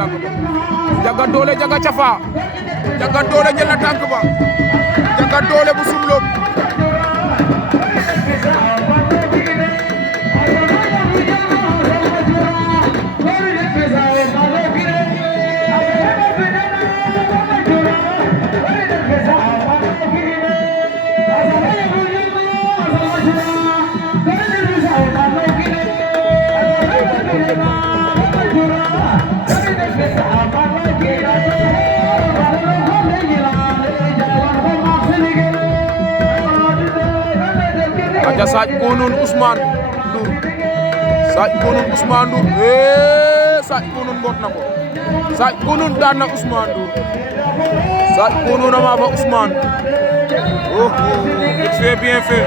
tànk ba Jaga Doole Jaga Cafa Jaga Doole jël na tànk ba Jaga Doole bu sumlom aja Sathie Konoun Ousmane Ndour Sathie Konoun Ousmane Ndour Sathie Konoun mboot na ko Sathie Konoun daan na Ousmane Ndour Sathie Konoun ama fa Ousmane oh c'est bien fait